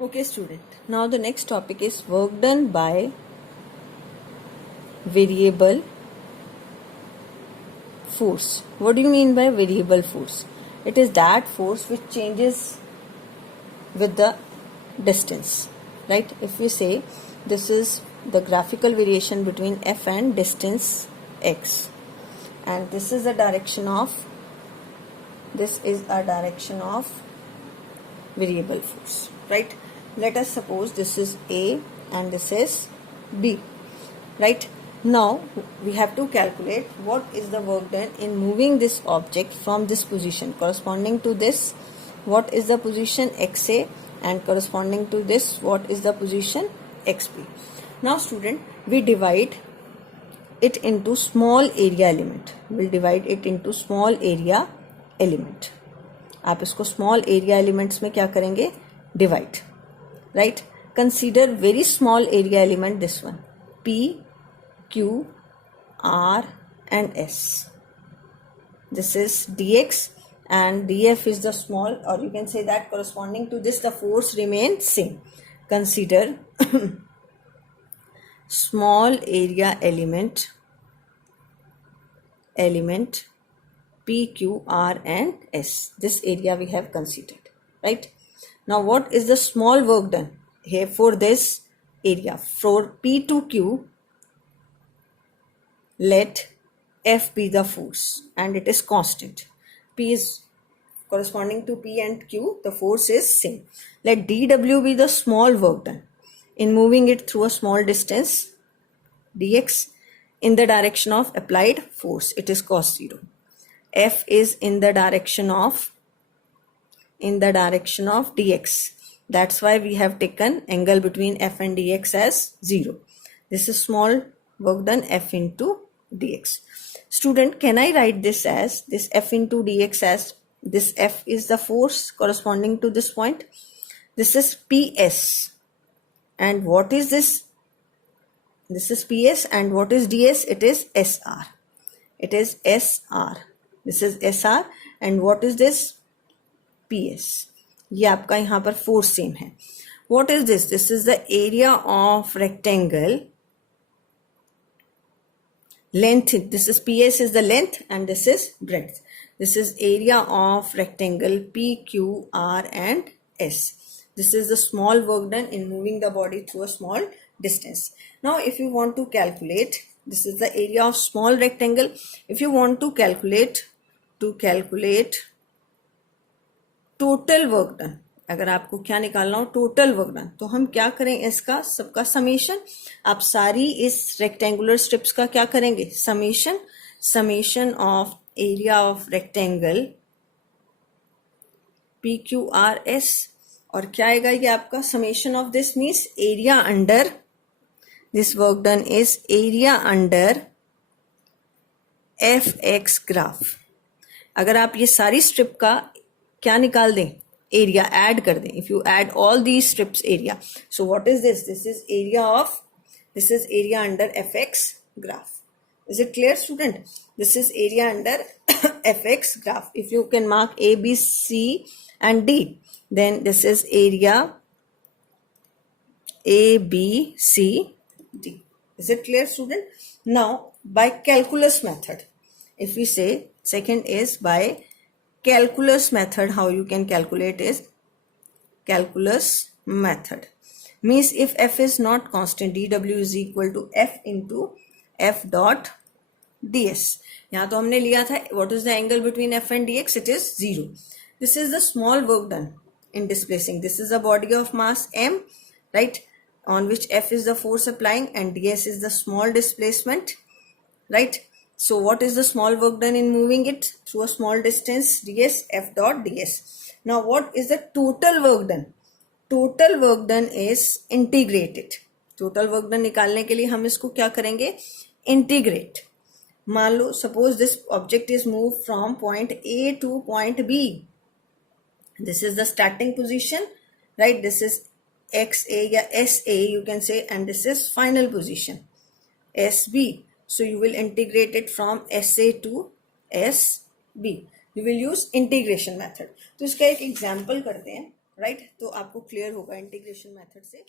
Okay, student. Now the next topic is work done by variable force. What do you mean by variable force? It is that force which changes with the distance, right? If we say this is the graphical variation between f and distance x, and this is a direction of variable force, right? Let us suppose this is A and this is B, right? Now we have to calculate what is the work done in moving this object from this position corresponding to this. What is the position XA, and corresponding to this what is the position XB. Now student, we divide it into small area element. We'll divide it into small area element. आप इसको small area elements में क्या करेंगे, divide, right. Consider very small area element, this one, P, Q, R and S. This is dx and df is the small, or you can say that corresponding to this the force remains same. Consider small area element P, Q, R and S. This area we have considered, right? Now what is the small work done here for this area? For P to Q, let F be the force and it is constant. P is corresponding to P and Q, the force is same. Let dW be the small work done in moving it through a small distance, dx, in the direction of applied force, it is cos 0. F is in the direction of dx. That's why we have taken angle between F and dx as 0. This is small work done F into dx. Student, can I write this as this F into dx as this F is the force corresponding to this point. This is PS. And what is this? This is PS, and what is ds? It is SR. It is SR. This is SR, and what is this? PS. ये आपका यहाँ पर force same है. What is this? This is the area of rectangle. Length, this is PS is the length and this is breadth. This is area of rectangle P, Q, R and S. This is the small work done in moving the body through a small distance. Now if you want to calculate, this is the area of small rectangle. If you want to calculate total work done, अगर आपको क्या निकालना हो total work done, तो हम क्या करें, इसका सबका समेशन. आप सारी इस रेक्टेंगुलर स्ट्रिप्स का क्या करेंगे, summation of area of rectangle PQRS. और क्या आएगा ये आपका summation of this means area under this work done is area under FX graph. अगर आप ये सारी स्ट्रिप का क्या निकाल दें, एरिया ऐड कर दें, if you add all these strips area, so what is this is area under FX graph. Is it clear, student? This is area under FX graph. If you can mark A, B, C and D, then this is area A, B, C, D. Is it clear, student? Now, by calculus method, if we say second is by calculus method, how you can calculate is calculus method. Means if F is not constant, dW is equal to F into F dot ds. यहाँ तो हमने लिया था what is the angle between F and dx, it is 0. This is the small work done in displacing. This is a body of mass m, right, on which F is the force applying and ds is the small displacement, right. So what is the small work done in moving it through a small distance, ds, F dot ds. Now what is the total work done? Total work done is integrated. Total work done निकालने के लिए हम इसको क्या करेंगे, integrate. मान लो suppose this object is move from point A to point B. This is the starting position, right. This is XA या SA you can say, and this is final position SB. So you will integrate it from SA to SB. You will use integration method. तो इसका एक example करते हैं. Right तो आपको clear होगा integration method से